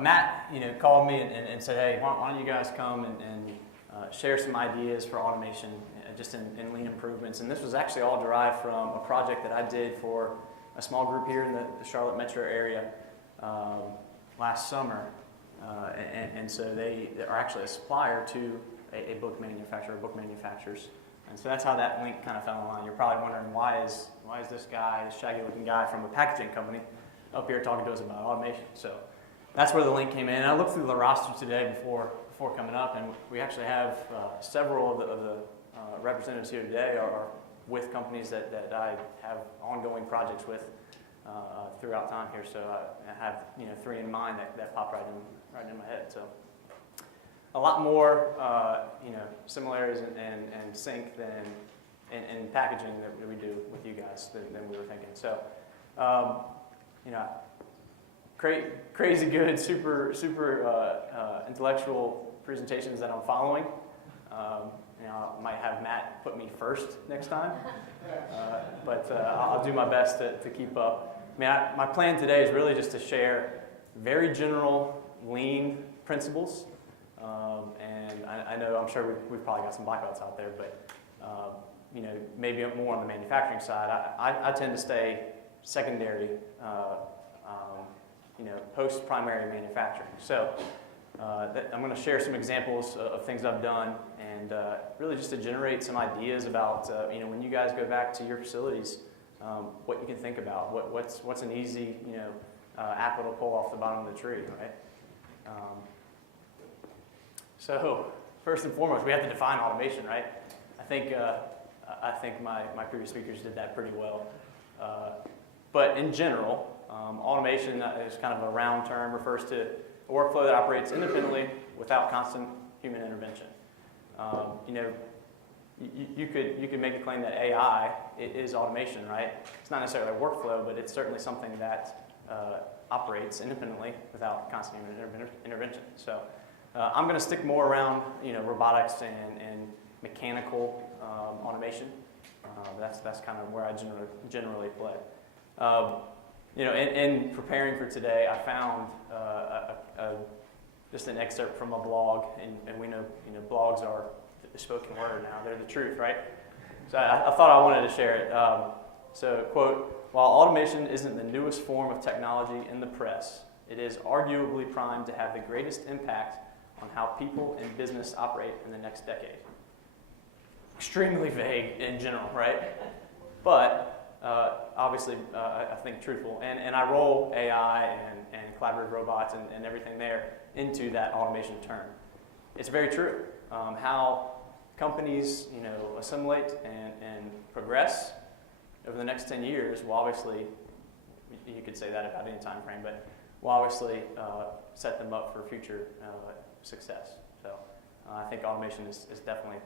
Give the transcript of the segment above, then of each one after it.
Matt, called me and said, hey, why don't you guys come and share some ideas for automation, just in lean improvements. And this was actually all derived from a project that I did for a small group here in the Charlotte metro area last summer. And so they are actually a supplier to a book manufacturer, book manufacturers. And so that's how that link kind of fell in line. You're probably wondering, why is this guy, this shaggy-looking guy from a packaging company, up here talking to us about automation? So that's where the link came in. And I looked through the roster today before coming up, and we actually have several of the representatives here today are with companies that I have ongoing projects with throughout time here. So I have 3 in mind that pop right in my head. So a lot more similarities and sync than in packaging that we do with you guys than we were thinking. So crazy good, super intellectual presentations that I'm following. I might have Matt put me first next time, but I'll do my best to keep up. My plan today is really just to share very general lean principles, and I'm sure we've probably got some black belts out there, but maybe more on the manufacturing side. I tend to stay secondary, post-primary manufacturing. So I'm going to share some examples of things I've done, and really just to generate some ideas about when you guys go back to your facilities, what you can think about, what's an easy apple to pull off the bottom of the tree, right? So first and foremost, we have to define automation, right? I think my previous speakers did that pretty well. But in general, automation is kind of a round term, refers to a workflow that operates independently without constant human intervention. You could make a claim that AI is automation, right? It's not necessarily a workflow, but it's certainly something that operates independently without constant human intervention. So I'm going to stick more around robotics and mechanical automation. That's kind of where I generally play. In preparing for today, I found just an excerpt from a blog, and we know blogs are the spoken word now. They're the truth, right? So I thought I wanted to share it. So, quote, while automation isn't the newest form of technology in the press, it is arguably primed to have the greatest impact on how people and business operate in the next decade. Extremely vague in general, right? But obviously, I think truthful. And I roll AI and collaborative robots and everything there into that automation term. It's very true. How companies, assimilate and progress over the next 10 years will obviously, you could say that about any time frame, but will obviously set them up for future success. So I think automation is definitely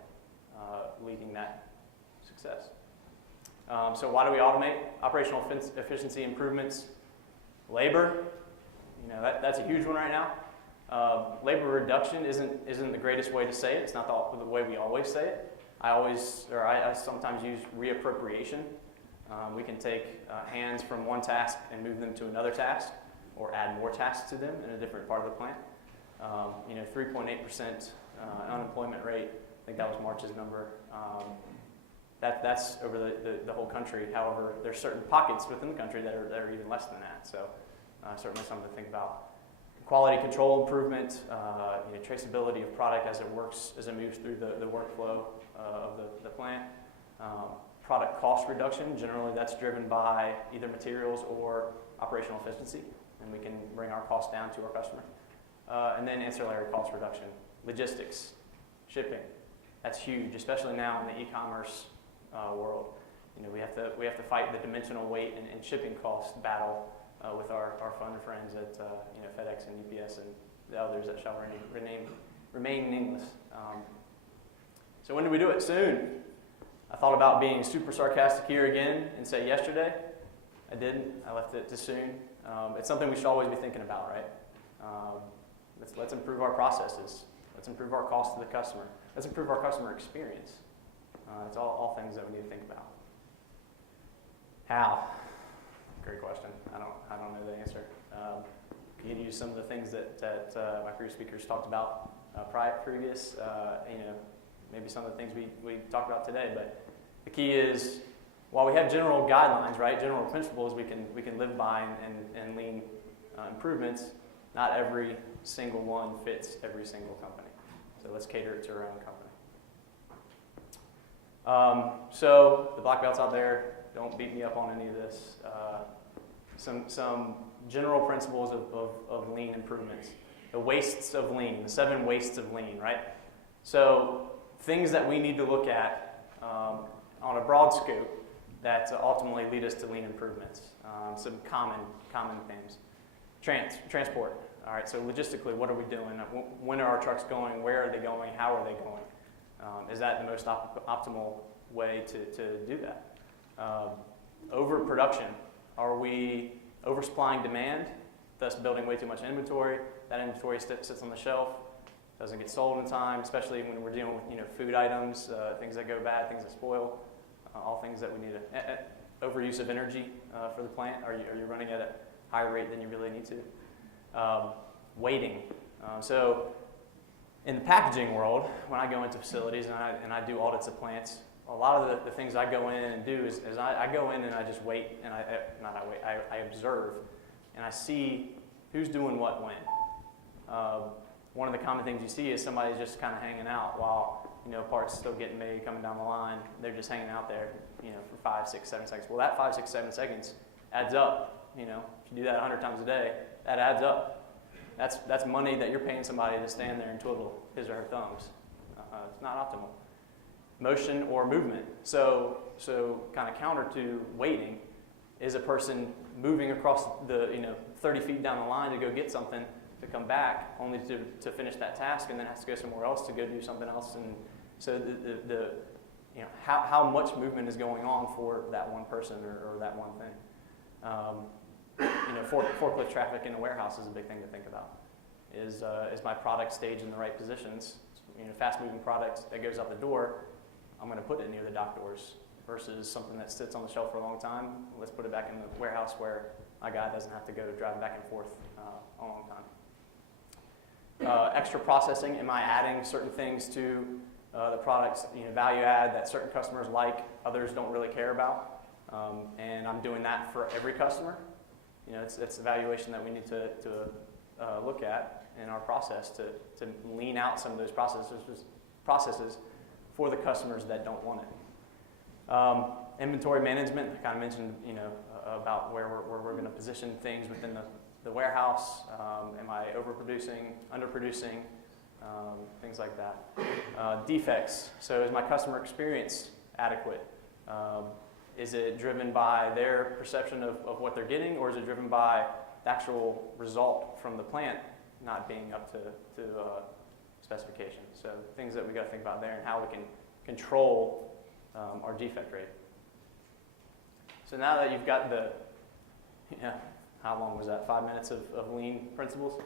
leading that success. So why do we automate? Operational efficiency improvements. Labor, that's a huge one right now. Labor reduction isn't the greatest way to say it. It's not the way we always say it. I sometimes use reappropriation. We can take hands from one task and move them to another task, or add more tasks to them in a different part of the plant. 3.8% unemployment rate. I think that was March's number. That's over the whole country. However, there's certain pockets within the country that are even less than that. So certainly something to think about. Quality control improvement, traceability of product as it moves through the workflow of the plant. Product cost reduction, generally that's driven by either materials or operational efficiency, and we can bring our costs down to our customer. And then ancillary cost reduction, logistics, shipping. That's huge, especially now in the e-commerce world. We have to fight the dimensional weight and shipping cost battle with our fun friends at FedEx and UPS and the others that shall remain nameless. So when do we do it? Soon. I thought about being super sarcastic here again and say yesterday. I didn't. I left it to soon. It's something we should always be thinking about, right? Let's improve our processes. Let's improve our cost to the customer. Let's improve our customer experience. It's all things that we need to think about. How? Great question. I don't know the answer. You can use some of the things that my previous speakers talked about previous, maybe some of the things we talked about today. But the key is, while we have general guidelines, right, general principles we can live by and lean improvements, not every single one fits every single company. So let's cater it to our own company. So the black belts out there, don't beat me up on any of this. Some general principles of lean improvements. The wastes of lean, the 7 wastes of lean, right? So things that we need to look at on a broad scope that ultimately lead us to lean improvements. Some common themes. Transport. All right, so logistically, what are we doing? When are our trucks going? Where are they going? How are they going? Is that the most optimal way to do that? Overproduction. Are we oversupplying demand, thus building way too much inventory? That inventory sits on the shelf, doesn't get sold in time, especially when we're dealing with food items, things that go bad, things that spoil, all things that we need to. Overuse of energy for the plant. Are you running at a higher rate than you really need to? Waiting. So in the packaging world, when I go into facilities and I do audits of plants, a lot of the things I go in and do is I go in and I just wait, and I observe, and I see who's doing what when. One of the common things you see is somebody's just kind of hanging out while parts still getting made, coming down the line. They're just hanging out there, for 5, 6, 7 seconds. Well, that 5, 6, 7 seconds adds up. If you do that 100 times a day, that adds up. That's money that you're paying somebody to stand there and twiddle his or her thumbs. It's not optimal. Motion or movement. So kind of counter to waiting is a person moving across the 30 feet down the line to go get something, to come back only to finish that task, and then has to go somewhere else to go do something else. And so how much movement is going on for that one person or that one thing. Forklift traffic in a warehouse is a big thing to think about. Is my product staged in the right positions? Fast-moving product that goes out the door, I'm going to put it near the dock doors versus something that sits on the shelf for a long time. Let's put it back in the warehouse where my guy doesn't have to go driving back and forth a long time. Extra processing. Am I adding certain things to the products, value add that certain customers like, others don't really care about, and I'm doing that for every customer? It's evaluation that we need to look at in our process to lean out some of those processes for the customers that don't want it. Inventory management, I kind of mentioned, about where we're going to position things within the warehouse. Am I overproducing, underproducing, things like that. Defects, so is my customer experience adequate? Is it driven by their perception of what they're getting, or is it driven by the actual result from the plant not being up to specification? So things that we got to think about there and how we can control our defect rate. So now that you've got how long was that? 5 minutes of lean principles.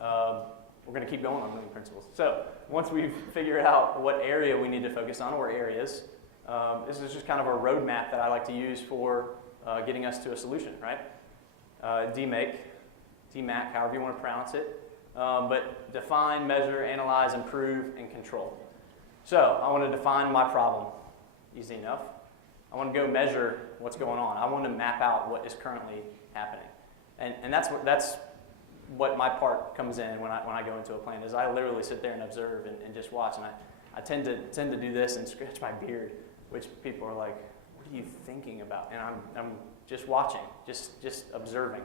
We're going to keep going on lean principles. So once we've figured out what area we need to focus on, or areas, this is just kind of a roadmap that I like to use for getting us to a solution, right? DMAC, however you want to pronounce it. But define, measure, analyze, improve, and control. So I want to define my problem. Easy enough. I want to go measure what's going on. I want to map out what is currently happening. And that's what my part comes in when I go into a plant, is I literally sit there and observe and just watch. And I tend to do this and scratch my beard, which people are like, what are you thinking about? And I'm just watching, just observing.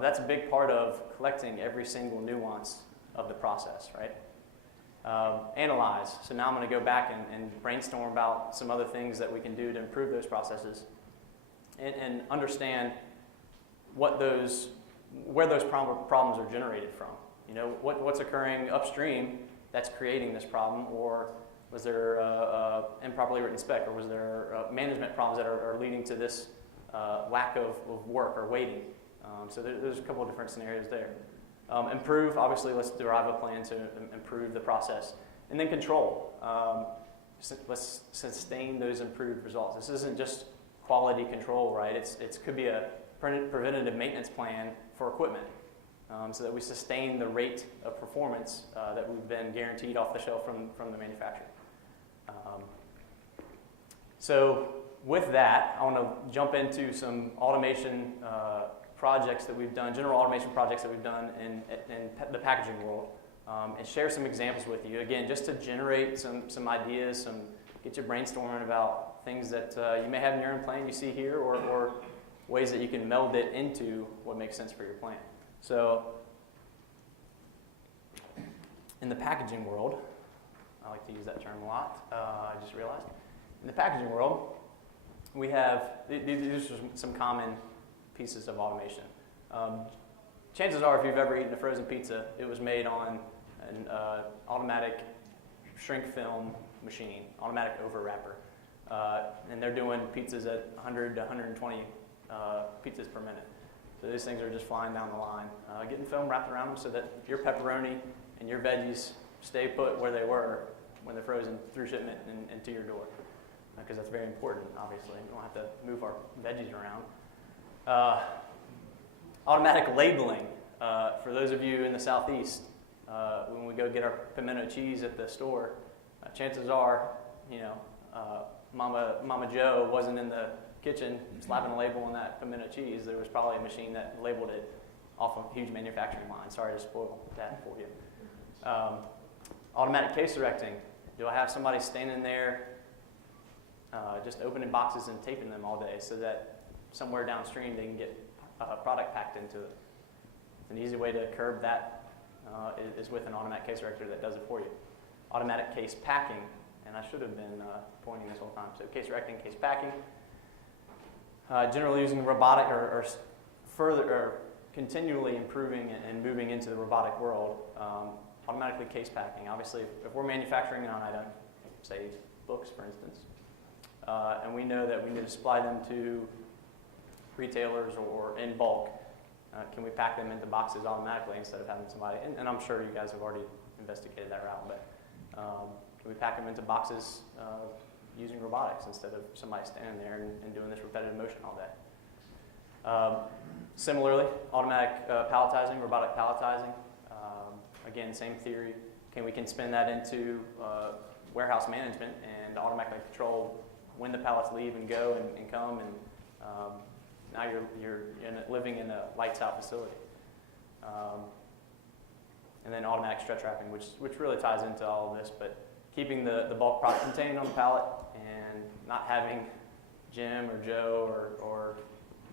That's a big part of collecting every single nuance of the process, right? Analyze. So now I'm going to go back and brainstorm about some other things that we can do to improve those processes and understand where those problems are generated from. What's occurring upstream that's creating this problem, or was there improperly written spec, or was there management problems that are leading to this lack of work or waiting? So there's a couple of different scenarios there. Improve, obviously, let's derive a plan to improve the process. And then control. Let's sustain those improved results. This isn't just quality control, right? It could be a preventative maintenance plan for equipment. so that we sustain the rate of performance that we've been guaranteed off the shelf from the manufacturer. So with that, I want to jump into some automation projects that we've done, general automation projects that we've done in the packaging world, and share some examples with you. Again, just to generate some ideas, get you brainstorming about things that you may have in your own plan you see here, or ways that you can meld it into what makes sense for your plan. So in the packaging world, I like to use that term a lot, I just realized. In the packaging world, we have, these are some common pieces of automation. Chances are, if you've ever eaten a frozen pizza, it was made on an automatic shrink film machine, automatic over wrapper. And they're doing pizzas at 100 to 120 pizzas per minute. So these things are just flying down the line, getting film wrapped around them so that your pepperoni and your veggies stay put where they were when they're frozen through shipment and to your door. Because that's very important, obviously. We don't have to move our veggies around. Automatic labeling. For those of you in the Southeast, when we go get our pimento cheese at the store, chances are, Mama Joe wasn't in the kitchen slapping a label on that pimento cheese. There was probably a machine that labeled it off a huge manufacturing line. Sorry to spoil that for you. Automatic case erecting. Do I have somebody standing there just opening boxes and taping them all day so that somewhere downstream they can get product packed into it? An easy way to curb that is with an automatic case erector that does it for you. Automatic case packing, and I should have been pointing this whole time. So case erecting, case packing. Generally using robotic or continually improving and moving into the robotic world. Automatically case packing. Obviously, if we're manufacturing an item, say books, for instance, and we know that we need to supply them to retailers or in bulk, can we pack them into boxes automatically instead of having somebody, and I'm sure you guys have already investigated that route, but can we pack them into boxes using robotics instead of somebody standing there and doing this repetitive motion all day? Similarly, automatic palletizing, robotic palletizing. Again, same theory. We can spin that into warehouse management and automatically control when the pallets leave and go and come, and now you're living in a lights out facility. And then automatic stretch wrapping, which really ties into all of this, but keeping the bulk product contained on the pallet and not having Jim or Joe or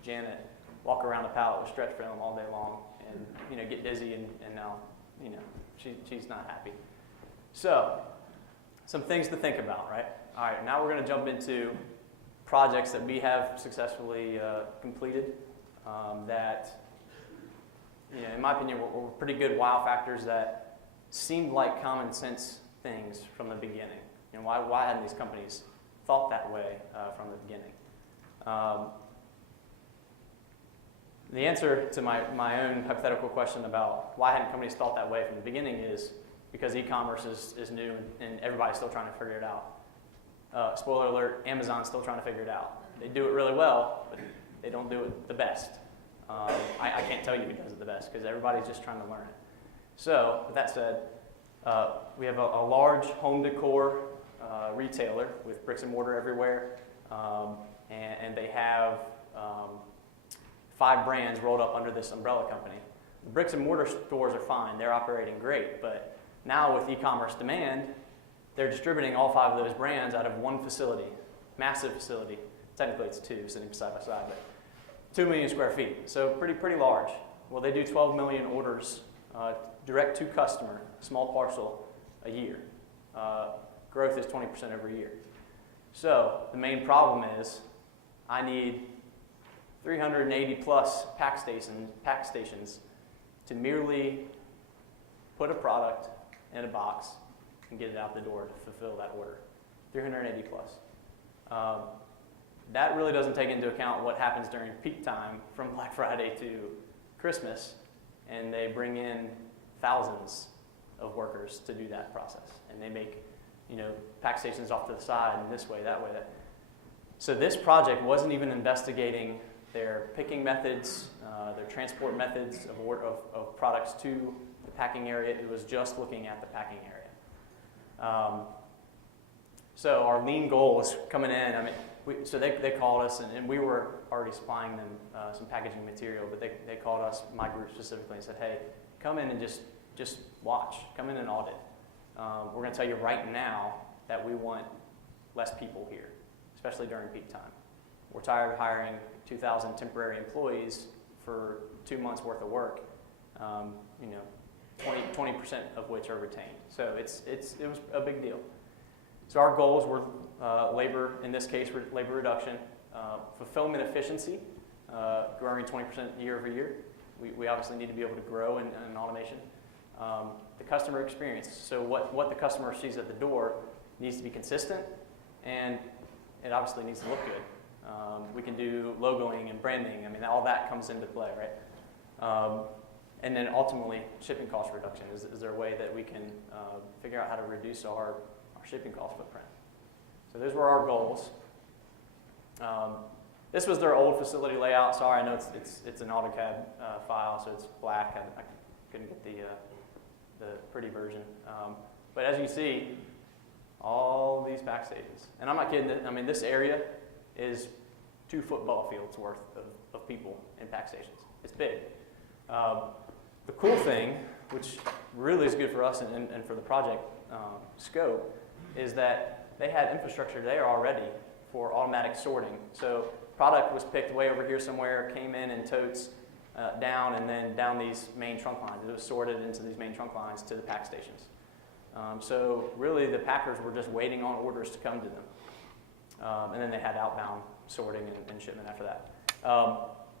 Janet walk around the pallet with stretch film all day long and get dizzy and now she's not happy. So some things to think about, right? All right, now we're going to jump into projects that we have successfully completed that, in my opinion, were pretty good wow factors that seemed like common sense things from the beginning. Why hadn't these companies thought that way from the beginning? The answer to my own hypothetical question about why hadn't companies thought that way from the beginning is because e-commerce is new and everybody's still trying to figure it out. Spoiler alert, Amazon's still trying to figure it out. They do it really well, but they don't do it the best. I can't tell you who does it the best because everybody's just trying to learn it. So, with that said, we have a large home decor retailer with bricks and mortar everywhere, and they have 5 brands rolled up under this umbrella company. The bricks and mortar stores are fine, they're operating great, but now with e-commerce demand, they're distributing all 5 of those brands out of one facility, massive facility. Technically it's 2 sitting side by side, but 2 million square feet, so pretty large. Well, they do 12 million orders direct to customer, small parcel, a year. Growth is 20% every year. So the main problem is I need 380 plus pack stations to merely put a product in a box and get it out the door to fulfill that order. 380 plus. That really doesn't take into account what happens during peak time from Black Friday to Christmas, and they bring in thousands of workers to do that process, and they make pack stations off to the side and this way, that way. So this project wasn't even investigating their picking methods, their transport methods of products to the packing area. It was just looking at the packing area. So our lean goal was coming in. So they called us, and we were already supplying them some packaging material, but they called us, my group specifically, and said, hey, come in and just watch. Come in and audit. We're going to tell you right now that we want less people here, especially during peak time. We're tired of hiring 2,000 temporary employees for 2 months worth of work, 20% of which are retained. So it was a big deal. So our goals were labor, in this case, labor reduction, fulfillment efficiency, growing 20% year over year. We obviously need to be able to grow in automation. The customer experience. So what the customer sees at the door needs to be consistent, and it obviously needs to look good. We can do logoing and branding. All that comes into play, right? And then ultimately, shipping cost reduction. Is there a way that we can figure out how to reduce our shipping cost footprint? So those were our goals. This was their old facility layout. Sorry, I know it's an AutoCAD file, so it's black. I couldn't get the pretty version. But as you see, all these pack stations. And I'm not kidding. This area is 2 football fields worth of people in pack stations. It's big. The cool thing, which really is good for us and for the project scope, is that they had infrastructure there already for automatic sorting. So product was picked way over here somewhere, came in totes down, and then down these main trunk lines. It was sorted into these main trunk lines to the pack stations. So really the packers were just waiting on orders to come to them. And then they had outbound sorting and shipment after that.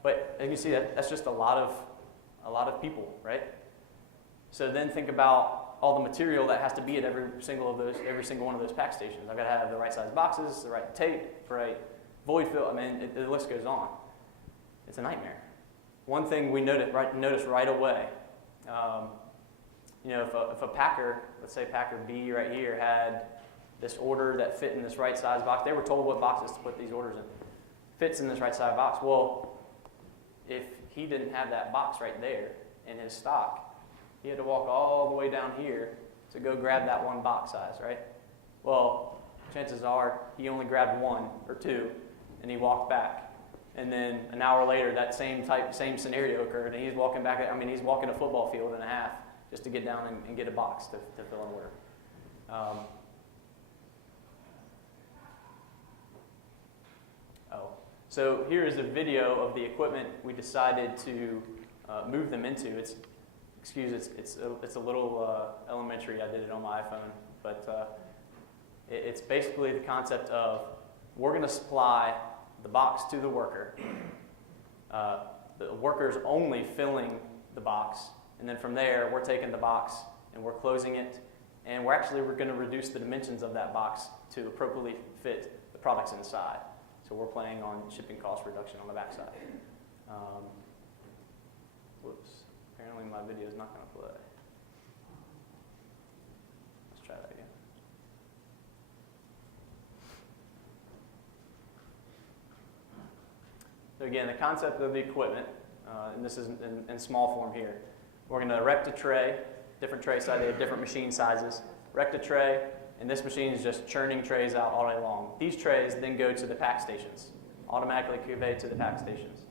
But as you can see, that's just a lot of people, right? So then think about all the material that has to be at every single one of those pack stations. I've got to have the right size boxes, the right tape, right void fill. The list goes on. It's a nightmare. One thing we noticed right away, if a packer, let's say Packer B right here, had this order that fit in this right size box, they were told what boxes to put these orders in. Fits in this right size box. Well, if he didn't have that box right there in his stock, he had to walk all the way down here to go grab that one box size, right? Well, chances are he only grabbed 1 or 2, and he walked back. And then an hour later, that same scenario occurred, and he's walking back. He's walking a football field and a half just to get down and get a box to fill an order. So here is a video of the equipment we decided to move them into. It's a little elementary. I did it on my iPhone, but it's basically the concept of we're going to supply the box to the worker. The worker's only filling the box, and then from there we're taking the box and we're closing it, and we're going to reduce the dimensions of that box to appropriately fit the products inside. So we're planning on shipping cost reduction on the backside. Whoops. Apparently my video is not going to play. Let's try that again. So again, the concept of the equipment, and this is in small form here. We're going to erect a tray, different tray size, they have different machine sizes. Erect a tray, and this machine is just churning trays out all day long. These trays then go to the pack stations, automatically conveyed to the pack stations.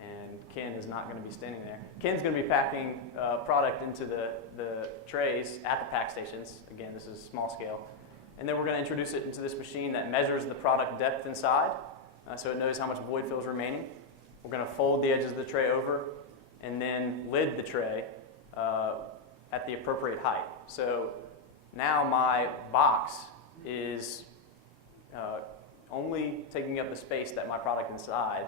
And Ken is not going to be standing there. Ken's going to be packing product into the trays at the pack stations. Again, this is small scale. And then we're going to introduce it into this machine that measures the product depth inside, so it knows how much void fill is remaining. We're going to fold the edges of the tray over and then lid the tray at the appropriate height. So now my box is only taking up the space that my product inside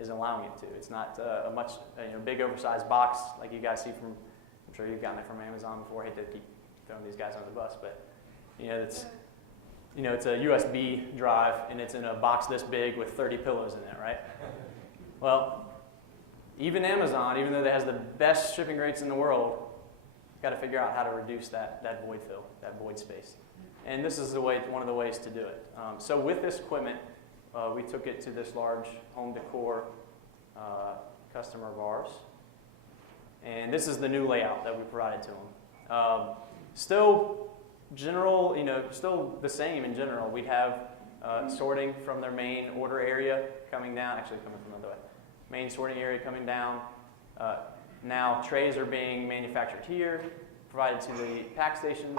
is allowing it to. It's not a much big oversized box like you guys see from, I'm sure you've gotten it from Amazon before. I hate to keep throwing these guys on the bus, but it's a USB drive and it's in a box this big with 30 pillows in it, right? Well, even Amazon, even though it has the best shipping rates in the world, got to figure out how to reduce that void fill, that void space. And this is one of the ways to do it. So with this equipment, we took it to this large home decor customer of ours. And this is the new layout that we provided to them. Still general, still the same in general. We'd have sorting from their main order area coming down, actually coming from the other way. Main sorting area coming down. Now trays are being manufactured here, provided to the pack stations.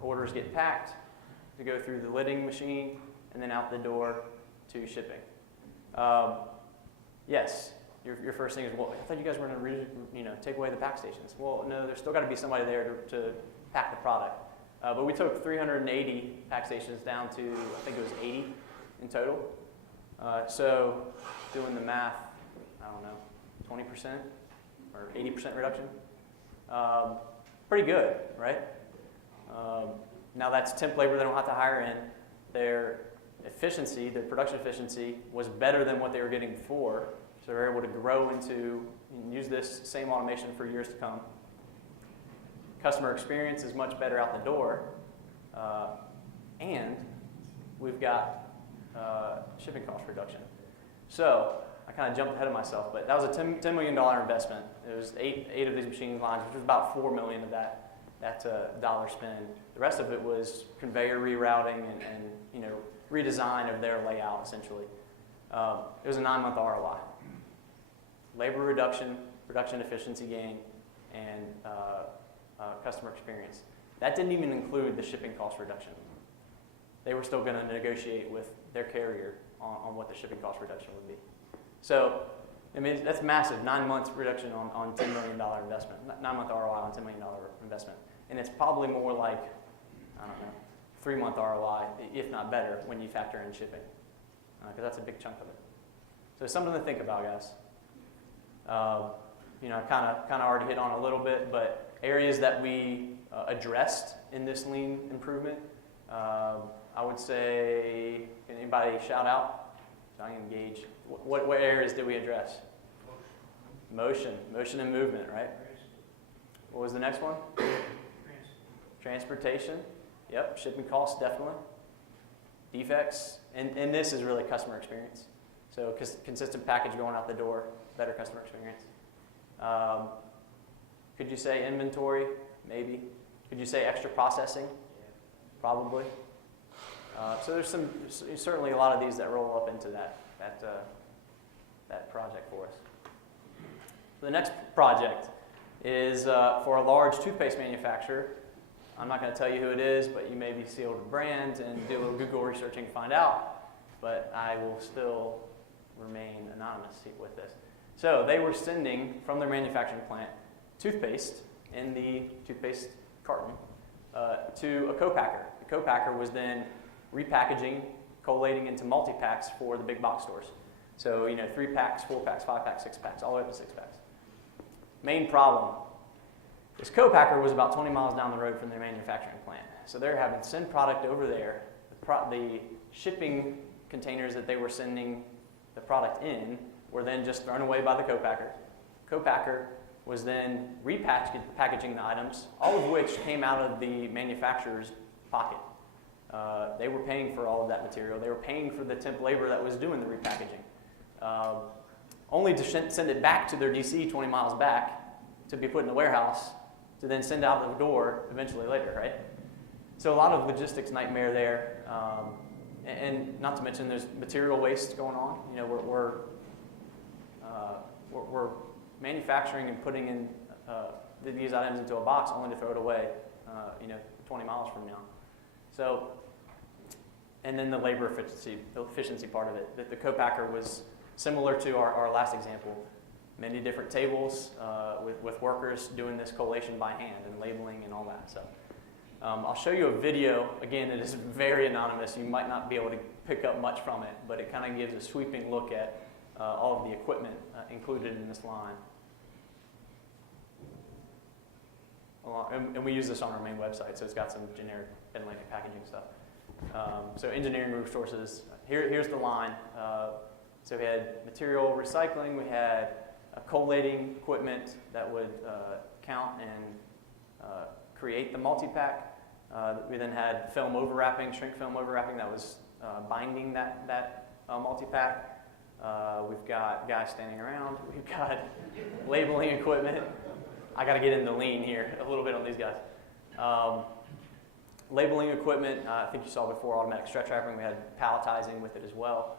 Orders get packed to go through the lidding machine and then out the door to shipping. Yes, your first thing is, well, I thought you guys were going to take away the pack stations. Well, no, there's still got to be somebody there to pack the product. But we took 380 pack stations down to, I think it was 80 in total. So doing the math, I don't know, 20% or 80% reduction. Pretty good, right? Now that's temp labor they don't have to hire in. Their efficiency, their production efficiency, was better than what they were getting before. So they're able to grow into and use this same automation for years to come. Customer experience is much better out the door. And we've got shipping cost reduction. So I kind of jumped ahead of myself, but that was a $10 million investment. It was eight of these machine lines, which was about $4 million of that dollar spend. The rest of it was conveyor rerouting and redesign of their layout, essentially. It was a 9-month ROI. Labor reduction, production efficiency gain, and customer experience. That didn't even include the shipping cost reduction. They were still going to negotiate with their carrier on what the shipping cost reduction would be. So, I mean, that's massive, 9 months reduction on $10 million investment, 9-month ROI on $10 million investment. And it's probably more like, I don't know, 3-month ROI, if not better, when you factor in shipping, because that's a big chunk of it. So something to think about, guys. Kind of already hit on a little bit, but areas that we addressed in this lean improvement, I would say, can anybody shout out? So I can engage. What areas did we address? Motion and movement, right? What was the next one? Transportation. Yep, shipping costs, definitely. Defects, and this is really customer experience. So consistent package going out the door, better customer experience. Could you say inventory? Maybe. Could you say extra processing? Probably. So there's certainly a lot of these that roll up into that project for us. The next project is for a large toothpaste manufacturer. I'm not going to tell you who it is, but you maybe see the brand and do a little Google researching to find out. But I will still remain anonymous with this. So they were sending from their manufacturing plant toothpaste in the toothpaste carton to a co-packer. The co-packer was then repackaging, collating into multi-packs for the big box stores. So 3 packs, 4 packs, 5 packs, 6 packs, all the way up to 6 packs. Main problem. This co-packer was about 20 miles down the road from their manufacturing plant. So they're having to send product over there. The shipping containers that they were sending the product in were then just thrown away by the co-packer. Co-packer was then repackaging the items, all of which came out of the manufacturer's pocket. They were paying for all of that material. They were paying for the temp labor that was doing the repackaging. Only to send it back to their DC 20 miles back to be put in the warehouse to then send out the door eventually later, right? So a lot of logistics nightmare there. And not to mention there's material waste going on. We're manufacturing and putting in these items into a box only to throw it away, 20 miles from now. So, and then the labor efficiency part of it. The co-packer was similar to our last example. Many different tables with workers doing this collation by hand and labeling and all that. So I'll show you a video. Again, it is very anonymous. You might not be able to pick up much from it, but it kind of gives a sweeping look at all of the equipment included in this line. And we use this on our main website, so it's got some generic Atlantic packaging stuff. So engineering resources. Here's the line. So we had material recycling. We had collating equipment that would count and create the multi-pack. We then had film overwrapping, shrink film overwrapping that was binding that multi-pack. We've got guys standing around. We've got labeling equipment. I got to get into lean here a little bit on these guys. Labeling equipment, I think you saw before, automatic stretch wrapping. We had palletizing with it as well.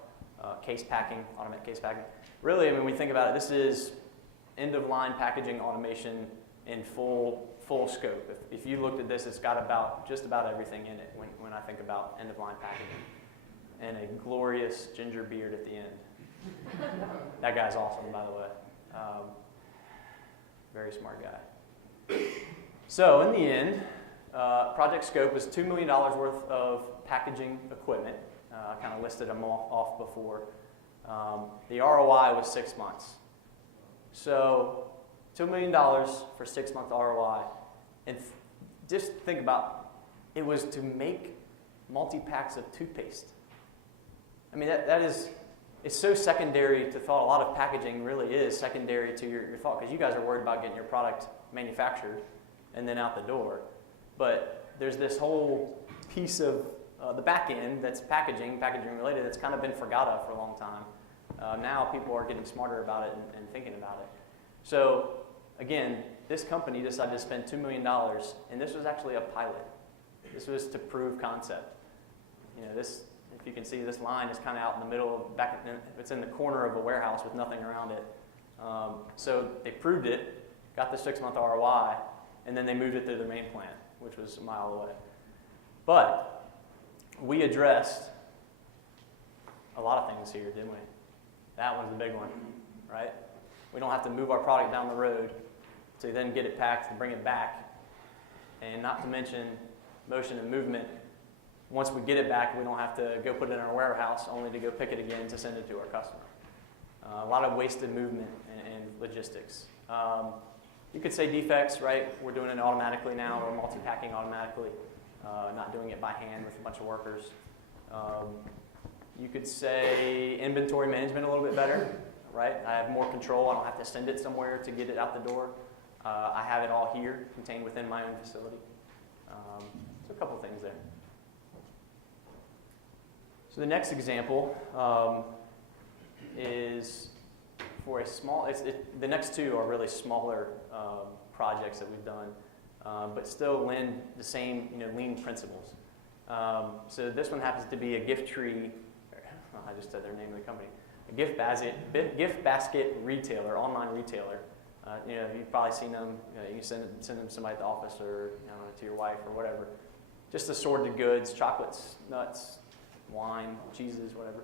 Case packing, automatic case packing. Really, I mean, when we think about it, this is end-of-line packaging automation in full scope. If you looked at this, it's got just about everything in it when I think about end-of-line packaging. And a glorious ginger beard at the end. That guy's awesome, by the way. Very smart guy. So in the end, project scope was $2 million worth of packaging equipment. I kind of listed them off before. The ROI was 6 months. So $2 million for 6 month ROI. And just think about, it was to make multi-packs of toothpaste. I mean, that is, it's so secondary to thought. A lot of packaging really is secondary to your thought, because you guys are worried about getting your product manufactured and then out the door. But there's this whole piece of the back end that's packaging related, that's kind of been forgot of for a long time. Now people are getting smarter about it and thinking about it. So again, this company decided to spend $2 million, and this was actually a pilot. This was to prove concept. You know, this, if you can see, this line is kind of out in the middle, it's in the corner of a warehouse with nothing around it. So they proved it, got the 6 month ROI, and then they moved it to their main plant, which was a mile away. But we addressed a lot of things here, didn't we? That one's the big one, right? We don't have to move our product down the road to then get it packed and bring it back. And not to mention motion and movement. Once we get it back, we don't have to go put it in our warehouse only to go pick it again to send it to our customer. A lot of wasted movement and logistics. You could say defects, right? We're doing it automatically now. We're multi-packing automatically, not doing it by hand with a bunch of workers. You could say inventory management a little bit better, right? I have more control. I don't have to send it somewhere to get it out the door. I have it all here, contained within my own facility. So a couple things there. So the next example is for a small, the next two are really smaller projects that we've done, but still lend the same lean principles. So this one happens to be a gift tree, I just said their name of the company, a gift basket retailer, online retailer. You've probably seen them, you can send them to somebody at the office or to your wife or whatever. Just assorted goods, chocolates, nuts, wine, cheeses, whatever.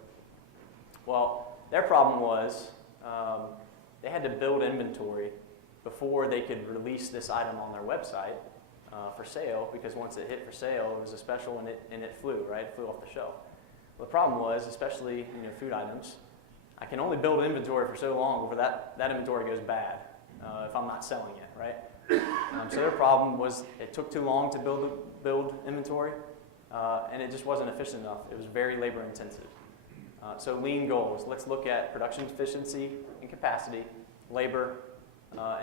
Well, their problem was they had to build inventory before they could release this item on their website for sale, because once it hit for sale, it was a special and it flew, right? It flew off the shelf. Well, the problem was, especially food items, I can only build inventory for so long before that inventory goes bad if I'm not selling it, right? So their problem was it took too long to build inventory, and it just wasn't efficient enough. It was very labor intensive. So lean goals. Let's look at production efficiency and capacity, labor.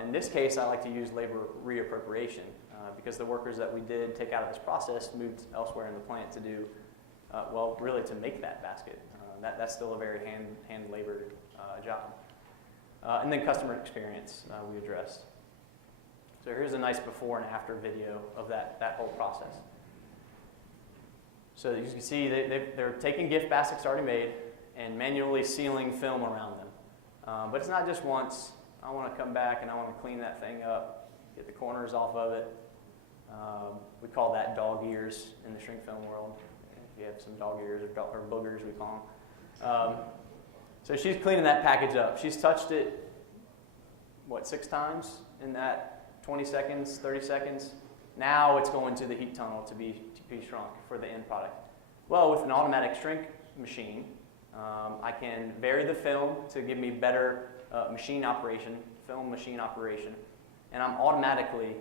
In this case, I like to use labor reappropriation because the workers that we did take out of this process moved elsewhere in the plant to do, really to make that basket. That's still a very hand labor job. And then customer experience we addressed. So here's a nice before and after video of that whole process. So you can see they're taking gift baskets already made and manually sealing film around them. But it's not just once. I want to come back and I want to clean that thing up, get the corners off of it. We call that dog ears in the shrink film world. If you have some dog ears or boogers, we call them. So she's cleaning that package up. She's touched it, 6 times in that 20 seconds, 30 seconds? Now it's going to the heat tunnel to be shrunk for the end product. Well, with an automatic shrink machine, I can vary the film to give me better film machine operation, and I'm automatically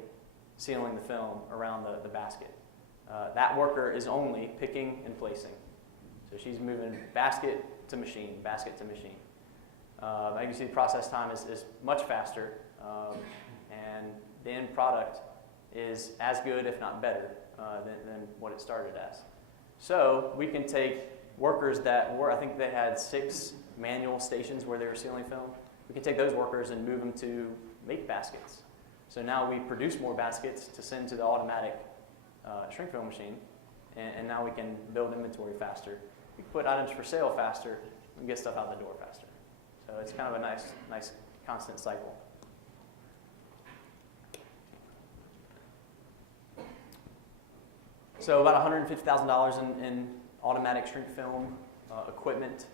sealing the film around the basket. That worker is only picking and placing. So she's moving basket to machine, basket to machine. As you can see, the process time is much faster, and the end product is as good, if not better, than what it started as. So we can take workers that were, I think they had 6 manual stations where they were sealing film. We can take those workers and move them to make baskets. So now we produce more baskets to send to the automatic shrink film machine, and now we can build inventory faster. We can put items for sale faster and get stuff out the door faster. So it's kind of a nice constant cycle. So about $150,000 in automatic shrink film equipment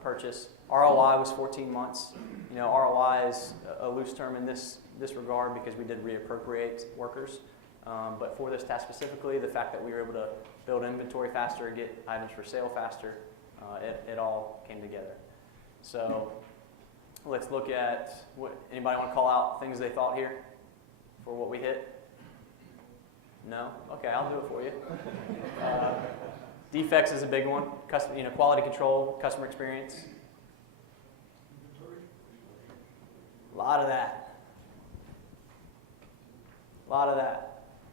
purchase. ROI was 14 months. You know, ROI is a loose term in this regard because we did reappropriate workers. But for this task specifically, the fact that we were able to build inventory faster, get items for sale faster, it all came together. So let's look at anybody want to call out things they thought here for what we hit? No? Okay, I'll do it for you. Defects is a big one. Quality control, customer experience. A lot of that.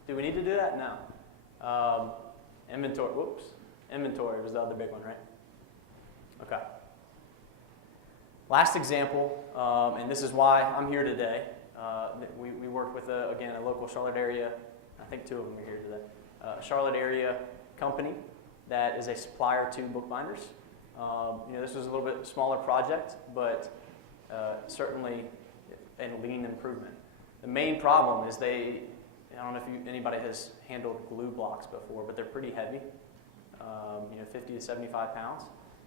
Do we need to do that? No. Inventory. Whoops. Inventory was the other big one, right? Okay. Last example, and this is why I'm here today. We work with, a local Charlotte area. I think 2 of them are here today. A Charlotte area company that is a supplier to bookbinders. This was a little bit smaller project, but certainly a lean improvement. The main problem is I don't know if anybody has handled glue blocks before, but they're pretty heavy, 50 to 75 pounds.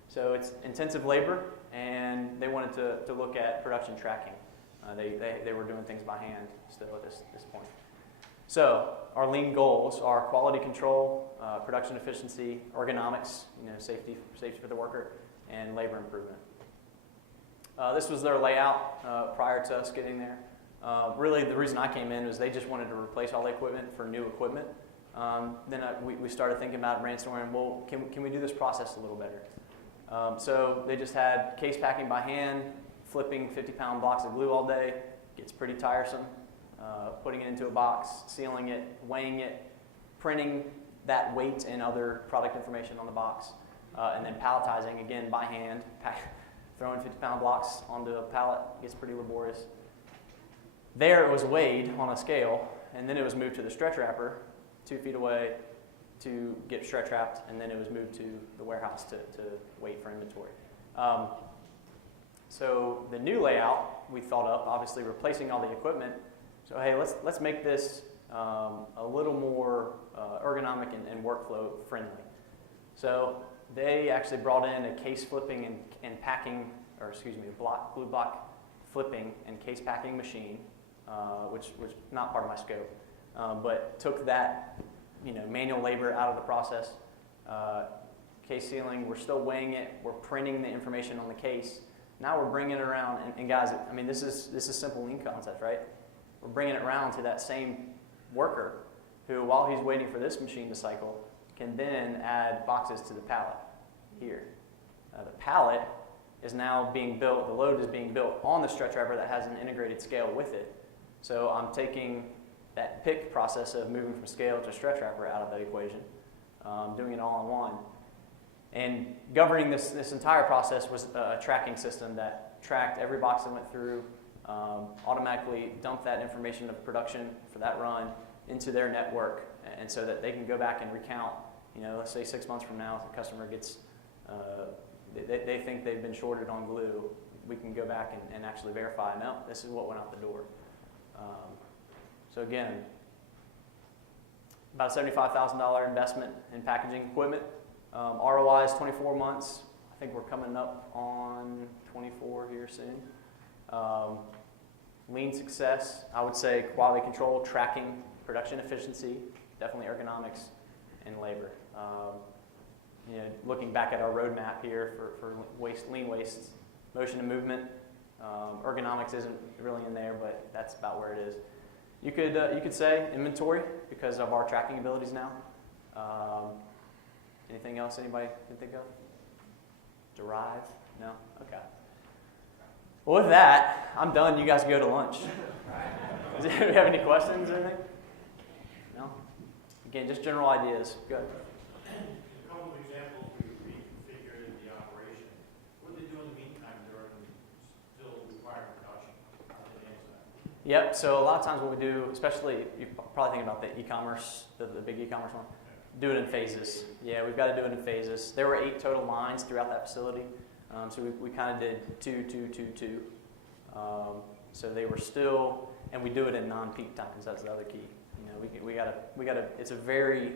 So it's intensive labor, and they wanted to look at production tracking. They were doing things by hand still at this point. So our lean goals are quality control, production efficiency, ergonomics, safety for the worker, and labor improvement. This was their layout prior to us getting there. Really, the reason I came in was they just wanted to replace all the equipment for new equipment. Then we started thinking about brainstorming, well, can we do this process a little better? So they just had case packing by hand, flipping 50-pound blocks of glue all day. Gets pretty tiresome. Putting it into a box, sealing it, weighing it, printing that weight and other product information on the box, and then palletizing again by hand, throwing 50-pound blocks onto a pallet gets pretty laborious. There it was weighed on a scale, and then it was moved to the stretch wrapper 2 feet away to get stretch wrapped, and then it was moved to the warehouse to wait for inventory. So the new layout we thought up, obviously replacing all the equipment. So hey, let's make this a little more ergonomic and workflow friendly. So they actually brought in a case flipping and packing, glue block flipping and case packing machine, which was not part of my scope, but took that manual labor out of the process. Case sealing, we're still weighing it, we're printing the information on the case. Now we're bringing it around, and guys, this is simple lean concept, right? We're bringing it around to that same worker who, while he's waiting for this machine to cycle, can then add boxes to the pallet here. The pallet is now being built, the load is being built on the stretch wrapper that has an integrated scale with it. So I'm taking that pick process of moving from scale to stretch wrapper out of the equation, doing it all in one. And governing this entire process was a tracking system that tracked every box that went through, automatically dumped that information of production for that run into their network, and so that they can go back and recount, let's say 6 months from now, if the customer gets, they think they've been shorted on glue, we can go back and actually verify, no, this is what went out the door. So again, about a $75,000 investment in packaging equipment. ROI is 24 months. I think we're coming up on 24 here soon. Lean success, I would say quality control, tracking, production efficiency, definitely ergonomics, and labor. Looking back at our roadmap here for lean waste, motion and movement, ergonomics isn't really in there, but that's about where it is. You could say inventory because of our tracking abilities now. Anything else anybody can think of? Derive? No? Okay. Well, with that, I'm done. You guys can go to lunch. Do you have any questions or anything? No? Again, just general ideas. Good. A couple of examples we reconfigured Yep. So a lot of times what we do, especially you're probably thinking about the e-commerce, the big e-commerce one, do it in phases. Yeah, we've got to do it in phases. There were 8 total lines throughout that facility. So we kind of did 2, 2, 2, 2. So they were still, and we do it in non-peak times. That's the other key. You know, we gotta. It's a very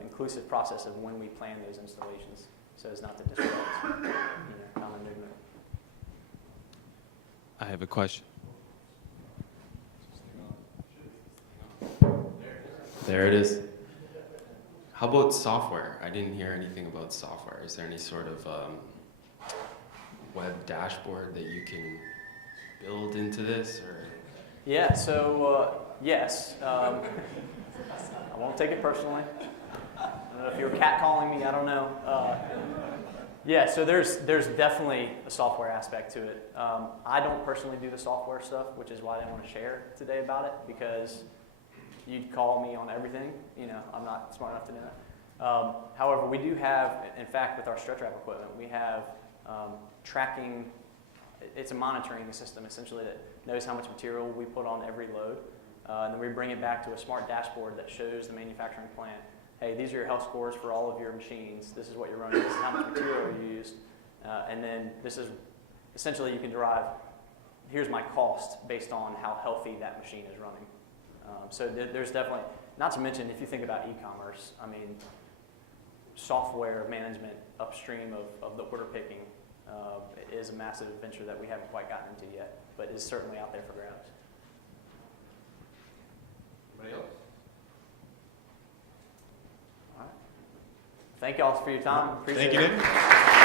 inclusive process of when we plan those installations, so as not to disrupt common movement. I have a question. There it is. How about software? I didn't hear anything about software. Is there any sort of web dashboard that you can build into this? Or? Yeah, so yes. I won't take it personally. I don't know if you were catcalling me, I don't know. Yeah, so there's definitely a software aspect to it. I don't personally do the software stuff, which is why I didn't want to share today about it, because you'd call me on everything. I'm not smart enough to do that. However, we do have, in fact, with our stretch wrap equipment, we have tracking. It's a monitoring system, essentially, that knows how much material we put on every load. And then we bring it back to a smart dashboard that shows the manufacturing plant, hey, these are your health scores for all of your machines. This is what you're running. This is how much material you used. And then this is, essentially, you can derive, here's my cost based on how healthy that machine is running. So there's definitely, not to mention, if you think about e-commerce, I mean, software management upstream of the order picking is a massive venture that we haven't quite gotten into yet, but is certainly out there for grabs. Anybody else? All right. Thank y'all for your time. Appreciate Thank you, it. Nick.